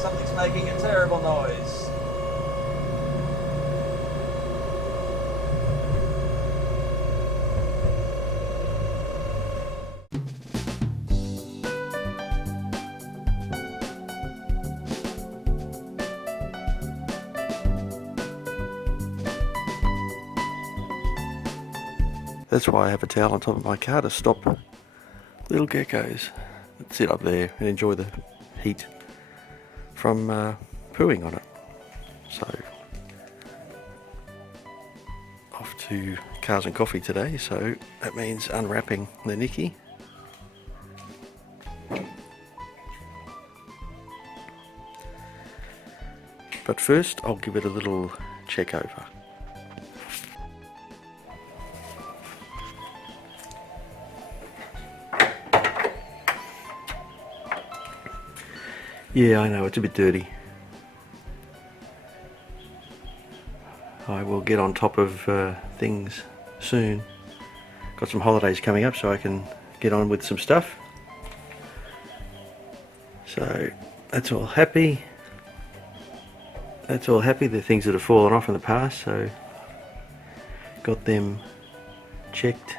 Something's making a terrible noise. That's why I have a towel on top of my car to stop little geckos that sit up there and enjoy the heat from pooing on it. So, off to Cars and Coffee today, so that means unwrapping the Nicky. But first I'll give it a little check over. Yeah, I know, it's a bit dirty. I will get on top of things soon. Got some holidays coming up, so I can get on with some stuff. So that's all happy. That's all happy. The things that have fallen off in the past, so got them checked.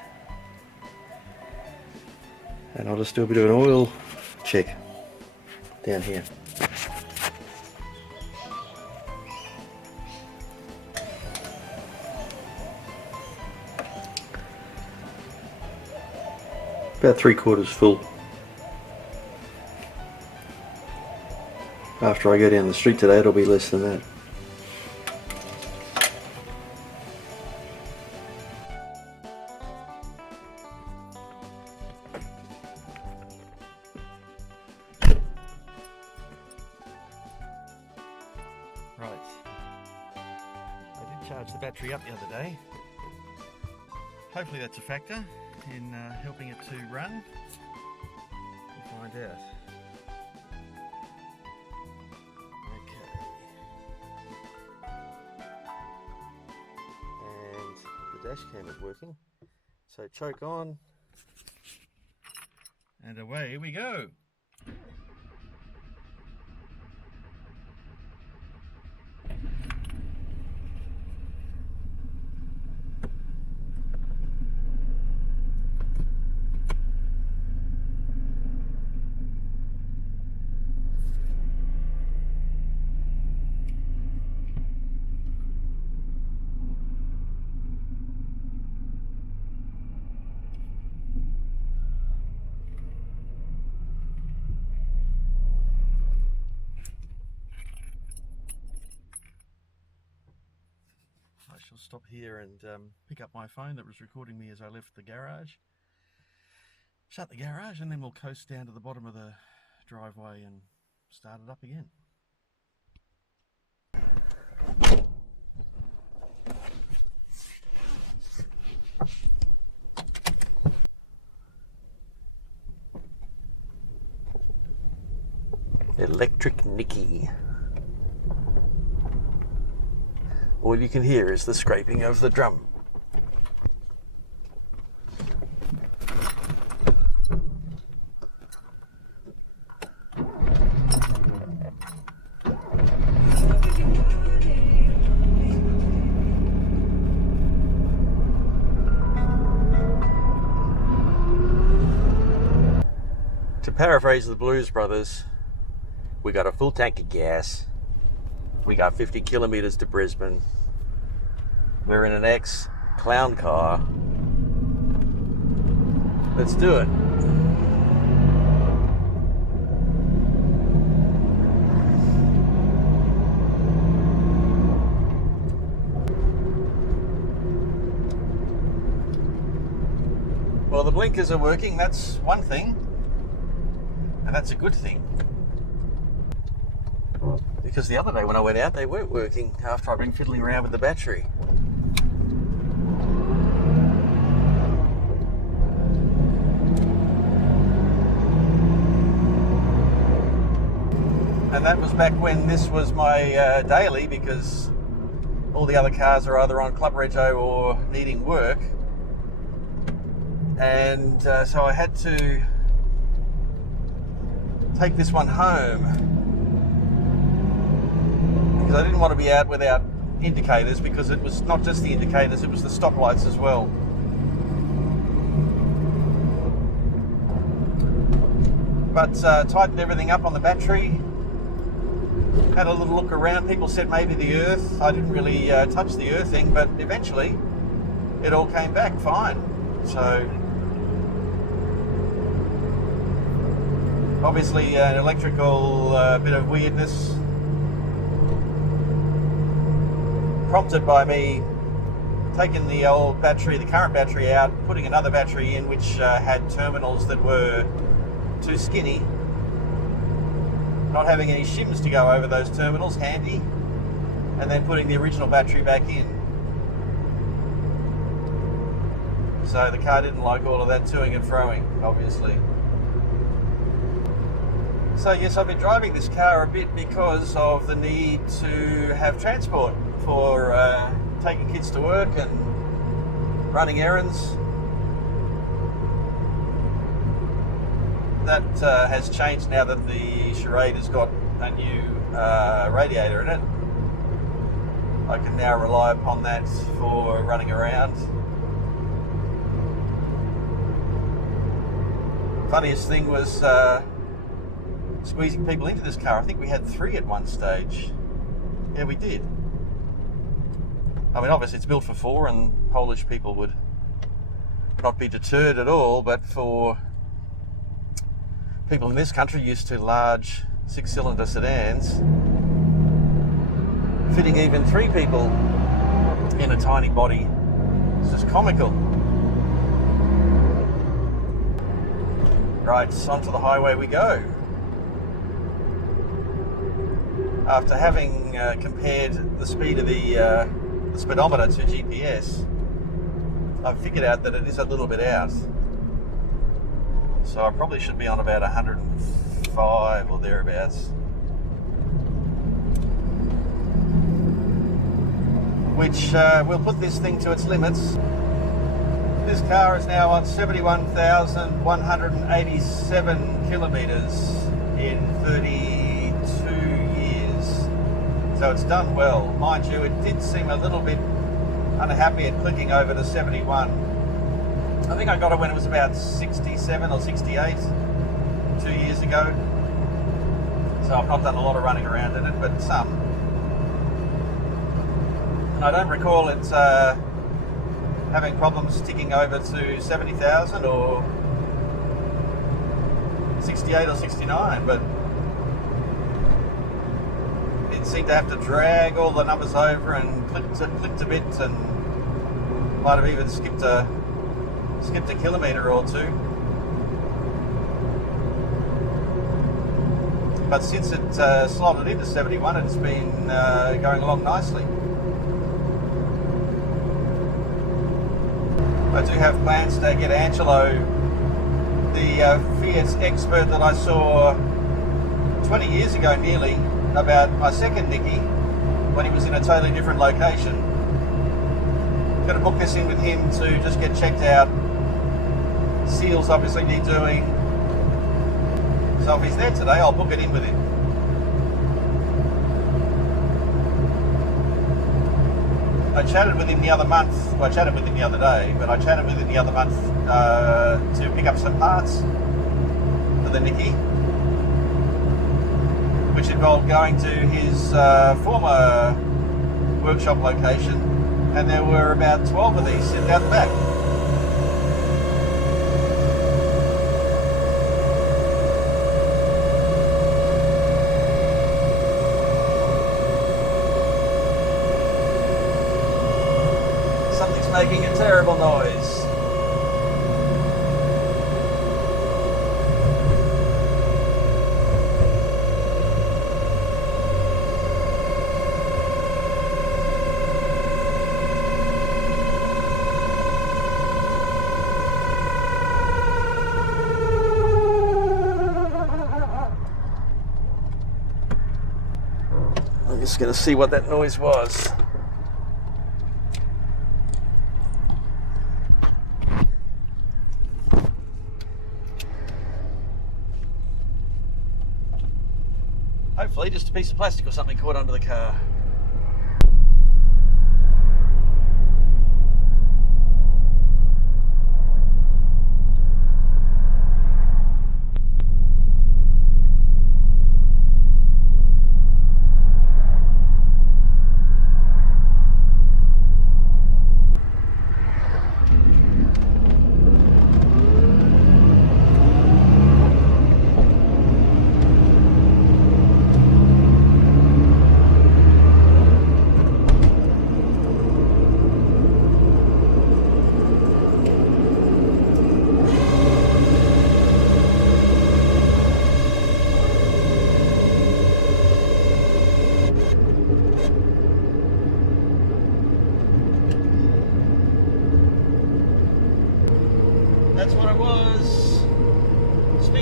And I'll just do a bit of an oil check down here. About 3/4 full. After I go down the street today, it'll be less than that. Right. I did charge the battery up the other day. Hopefully that's a factor in helping it to run. We'll find out. Okay. And the dash cam is working. So choke on. And away we go. I shall stop here and pick up my phone that was recording me as I left the garage. Shut the garage and then we'll coast down to the bottom of the driveway and start it up again. Electric Nicky. All you can hear is the scraping of the drum. To paraphrase the Blues Brothers, we got a full tank of gas. We got 50 kilometers to Brisbane. We're in an ex-clown car. Let's do it. Well, the blinkers are working, that's one thing. And that's a good thing. Because the other day when I went out, they weren't working after I'd been fiddling around with the battery. And that was back when this was my daily, because all the other cars are either on Club Rego or needing work. And so I had to take this one home because I didn't want to be out without indicators, because it was not just the indicators, it was the stop lights as well. But tightened everything up on the battery, had a little look around. People said maybe the earth. I didn't really touch the earthing, but eventually it all came back fine. So obviously an electrical bit of weirdness prompted by me taking the old battery, the current battery out, putting another battery in which had terminals that were too skinny, not having any shims to go over those terminals, handy, and then putting the original battery back in. So the car didn't like all of that toing and froing, obviously. So yes, I've been driving this car a bit because of the need to have transport for taking kids to work and running errands. That has changed now that the Charade has got a new radiator in it. I can now rely upon that for running around. Funniest thing was squeezing people into this car. I think we had 3 at one stage. Yeah, we did. I mean, obviously it's built for 4 and Polish people would not be deterred at all, but for people in this country used to large 6-cylinder sedans, fitting even 3 people in a tiny body is just comical. Right, onto the highway we go. After having compared the speed of the speedometer to GPS, I've figured out that it is a little bit out. So I probably should be on about 105 or thereabouts. Which will put this thing to its limits. This car is now on 71,187 kilometres in 32 years. So it's done well. Mind you, it did seem a little bit unhappy at clicking over to 71. I think I got it when it was about 67 or 68 2 years ago. So I've not done a lot of running around in it, but some. And I don't recall it having problems ticking over to 70,000 or 68 or 69, but it seemed to have to drag all the numbers over and clicked a bit, and might have even skipped a kilometre or 2. But since it slotted into 71, it's been going along nicely. I do have plans to get Angelo, the Fiat expert that I saw 20 years ago nearly, about my second Nicky, when he was in a totally different location. Going to book this in with him to just get checked out. Seals obviously need doing. So if he's there today, I'll book it in with him. I chatted with him the other month. Well, I chatted with him the other day, but I chatted with him the other month to pick up some parts for the Nicky, which involved going to his former workshop location, and there were about 12 of these sitting out the back. Something's making a terrible noise. I'm just going to see what that noise was. Hopefully just a piece of plastic or something caught under the car.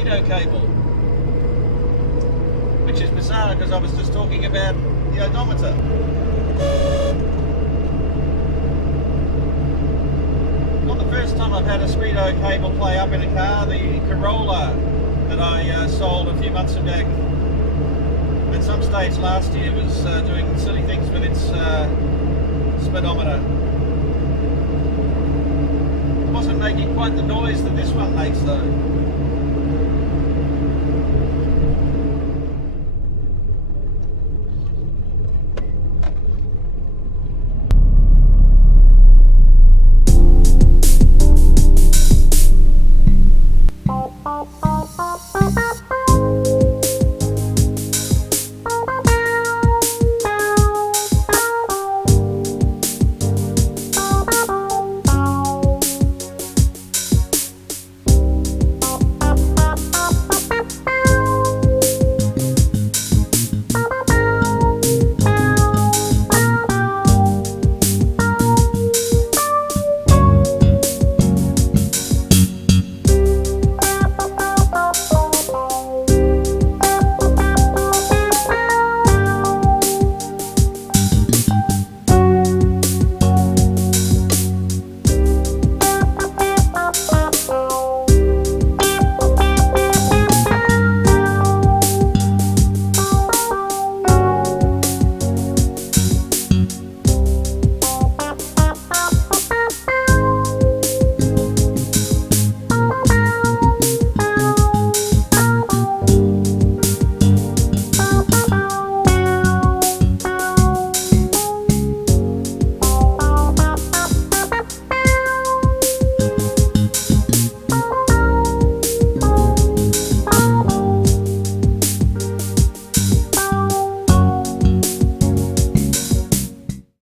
speedo cable, which is bizarre because I was just talking about the odometer. Not the first time I've had a speedo cable play up in a car. The Corolla that I sold a few months back, at some stage last year, was doing silly things with its speedometer. It wasn't making quite the noise that this one makes though.